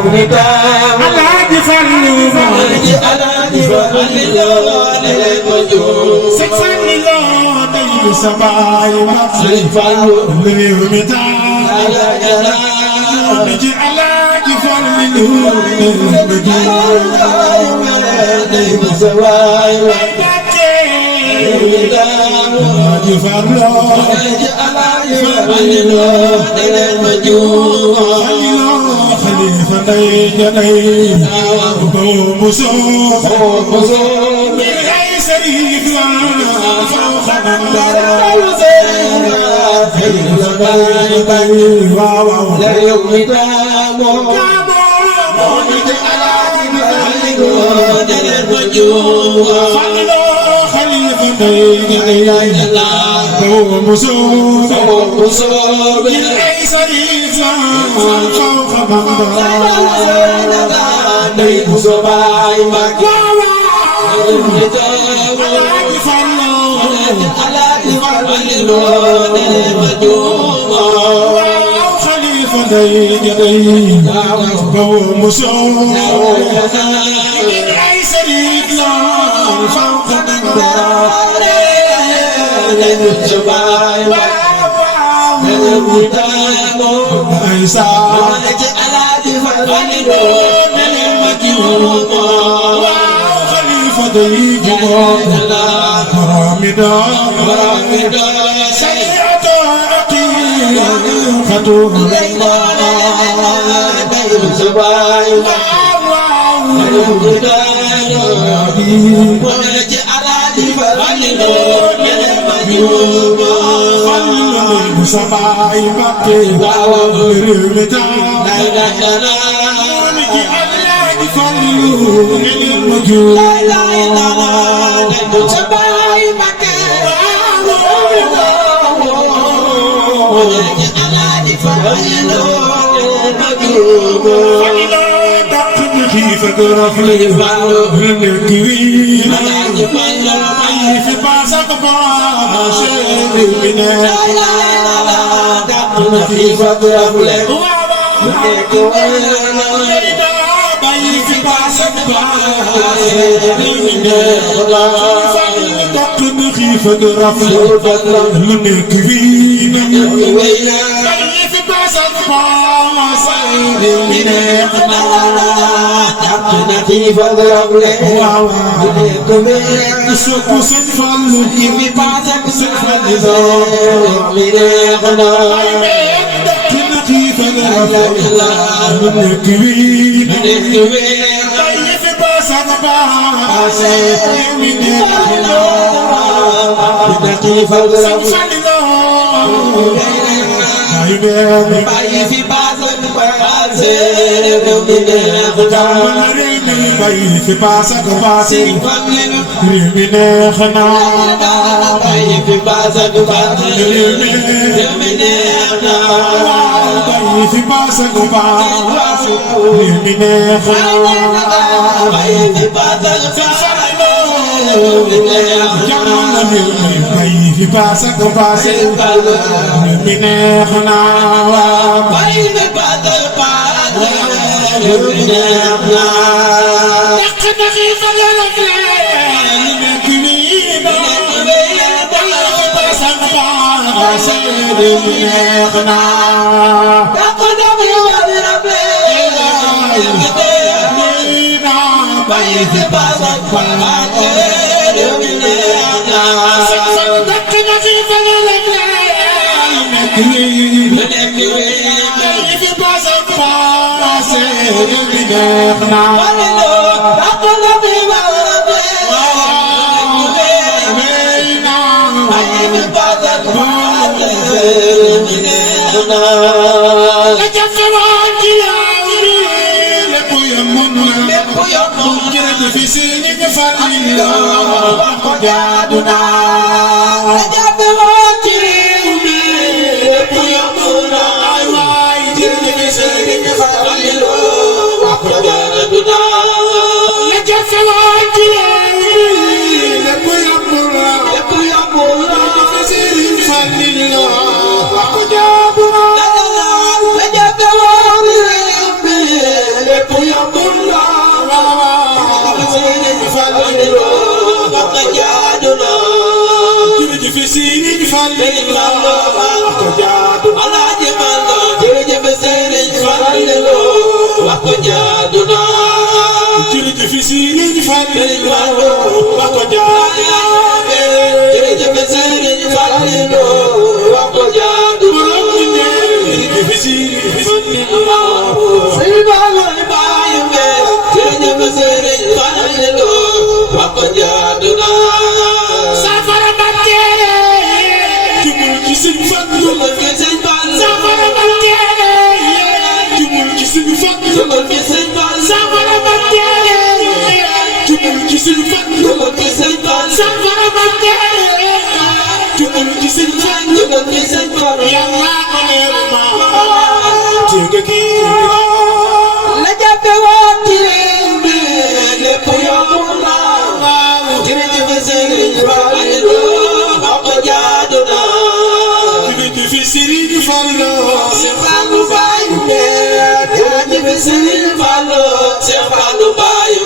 Alaaji Fallu Sëñ Fallu day sa baay réew mi taal ci Alaaji Fallu Alaaji Fallu xalifa day janay boo musoo mi ay sëriñ la faw xanam waaw waaw xalifa day janay boo musoo mi ay sëriñ la faw xanam day muso baay mag Alaaji Fallu waaw xalifa day janay boo musoo ay sëriñ la faw xanam day muso baay mag ay saa waaw xalifa day jumoo maramida sayyidu aqiqatu Sabaay Mbakke réew mi taal Alaaji Fallu ngeen ma juum Sabaay Mbakke Alaaji Fallu ma juum dàq na xiif ak rafle nekk wii Alaaji Fallu ay fi paas ak paas réew mi ne xiif ak rafle nekk wii bàyyi fi paas ak paas réew mi ne dàq na xiif ak rafle lu nekk wii bàyyi fi paas ak paas réew mi ne dàq na xiif ak rafle waaw sukk Sëñ Fallu ki fi paas ak Sëñ Fallu mi neex na dàq na xiif ak rafle lu nekk wii bàyyi fi paas ak paas réew mi neex na dàq na xiif ak rafle bàyyi fi paas ak paas réew mi neex na bàyyi fi paas ak paas réew mi neex na bàyyi fi paas ak paas réew mi neex na bàyyi fi paas ak paas réew mi neex na bàyyi fi paas ak paas réew mi neex na bàyyi fi paas ak paas réew mi neex na bàyyi fi paas ak paas réew mi neex na dàq na xiif ak rafle lu nekk wii bàyyi fi paas ak paas réew mi neex na dàq na xiif ak rafle bàyyi fi paas ak paas réew mi neex na dàq na xiif ak rafle lu nekk wii bàyyi fi paas ak paas réew mi neex na la jafawan ci yaw mi lépp yomb na jërëjëf Sëriñ Fallu ko jaadu na la jafawan ci réew mi lépp yomb na ay waay jërëjëf Sëriñ Fallu ko jaadu na la jafawan ci réew mi lépp yomb na jërëjëf Sëriñ Fallu ko jaadu na Serigne Fallou ko jaadu Alaaji Fallu jërëjëf Serigne Fallou wax ko jaadu na jërëjëf Serigne Fallou wax ko jaadu jërëjëf Serigne Fallou wax ko jaadu jërëjëf Serigne Fallou baayu ngeen jërëjëf Serigne Fallou wax ko jaadu na safara Mbacké jubul ci Serigne Fallou jubul ci Serigne Fallou safara Mbacké jubul ci Serigne Fallou jubul ci Serigne Fallou safara Mbacké jubul ci Serigne Fallou jubul ci Serigne Fallou safara Mbacké jubul ci Serigne Fallou jubul ci Serigne Fallou yàlla ko leer ma jege ki la jàppe woon ci réew mi lépp yomb na jërëjëf Serigne Fallou wax ko jaadu na jërëjëf Serigne Fallou Cheikh Fallou Baye jërëjëf Serigne Fallou Cheikh Fallou Baye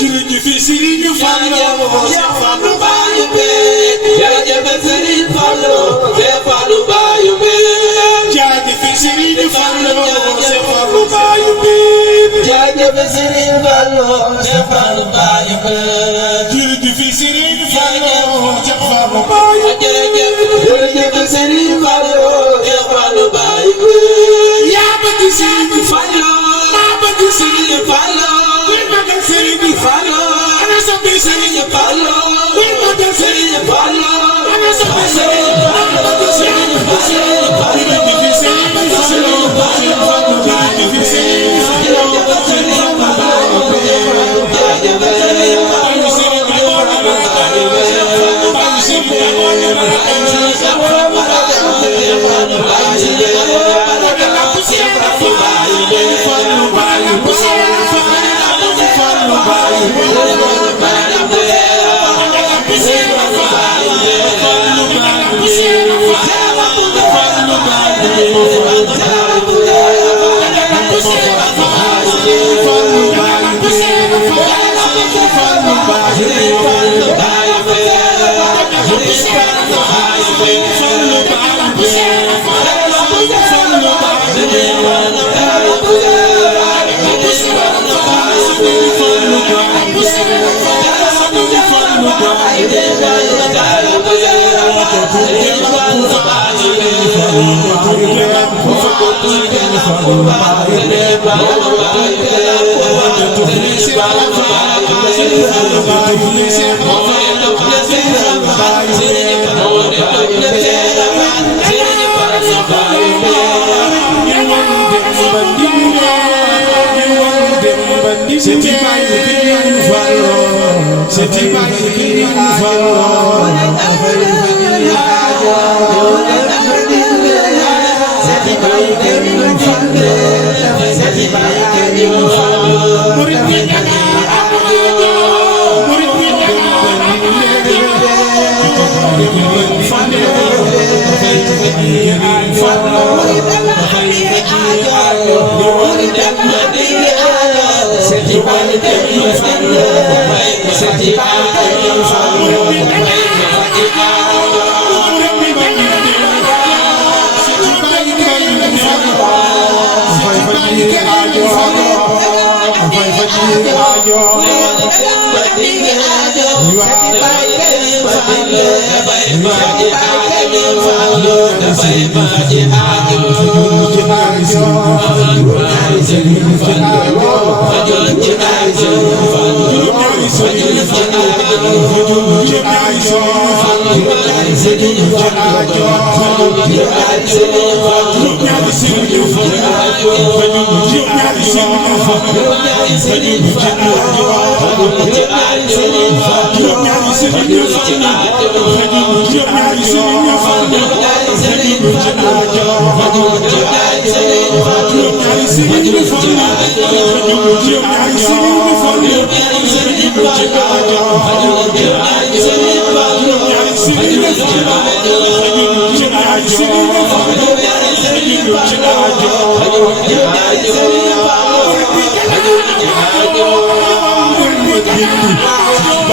jërëjëf Serigne Fallou Cheikh Fallou Baye jërëjëf Serigne Fallou Cheikh Fallou Baye jërëjëf Serigne Fallou Cheikh Fallou Baye jërëjëf Serigne Fallou Cheikh Fallou Baye jërëjëf Serigne Fallou Cheikh Fallou Baye jërëjëf Serigne Fallou Cheikh Fallou Baye yaa bëgg Serigne Fallou maa bëgg Serigne Fallou kuy bëgg Serigne Fallou ana soppi Serigne Fallou kuy bëgg Serigne Fallou ana soppi Serigne Fallou jërëjëf Serigne Fallou jërëjëf Serigne Fallou jërëjëf Serigne Fallou Thank you.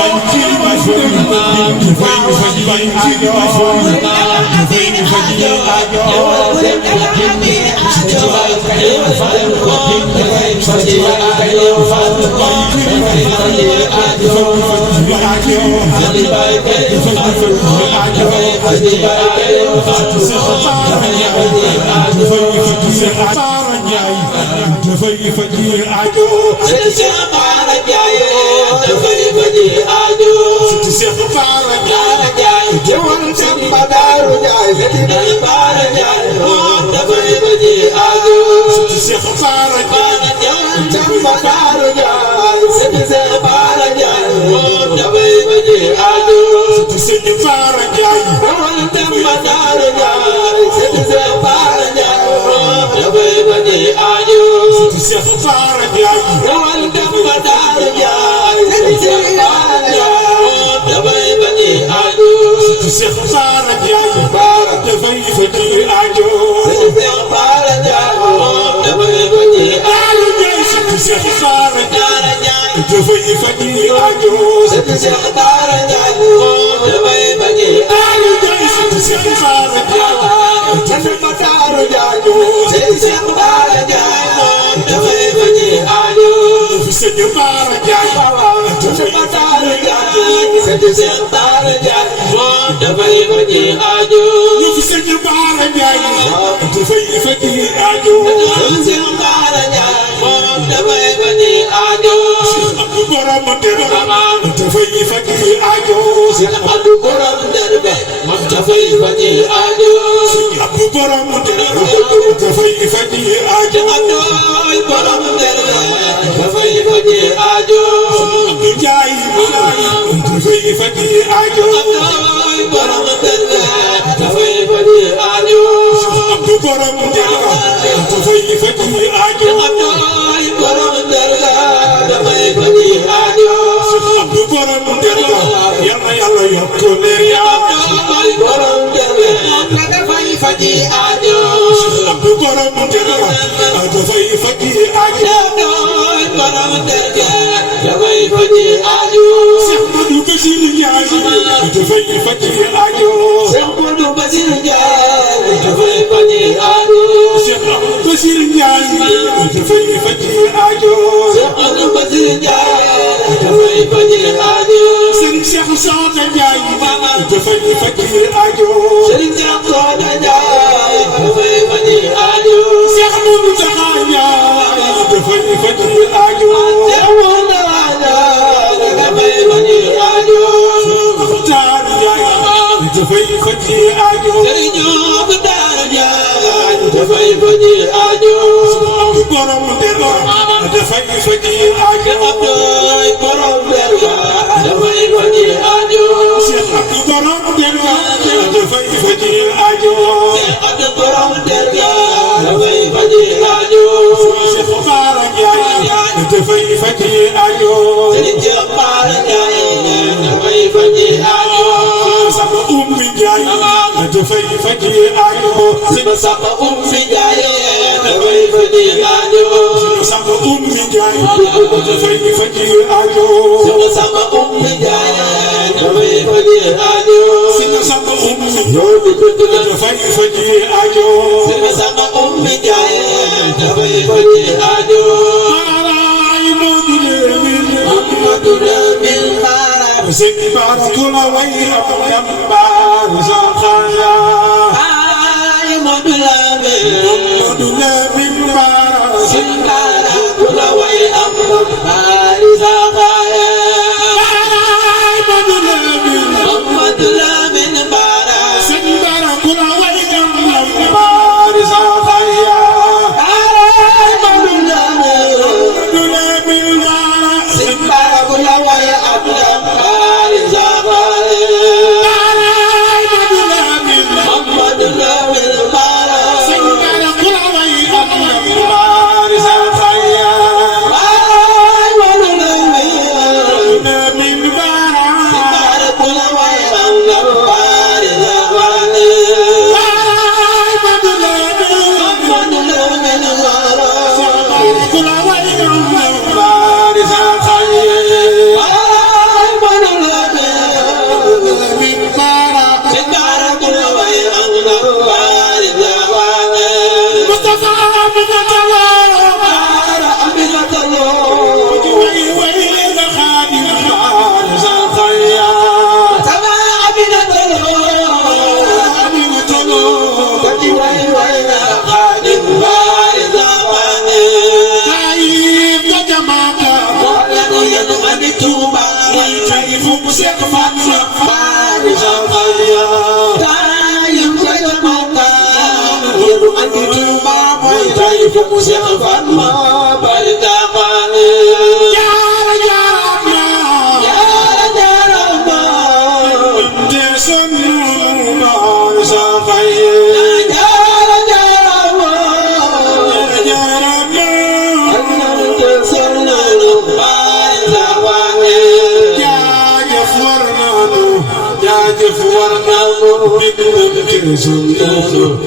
jaajëf war na mu bindante sunna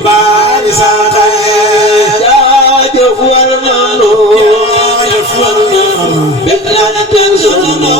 baay saxee jaajëf war na mu bindante sunna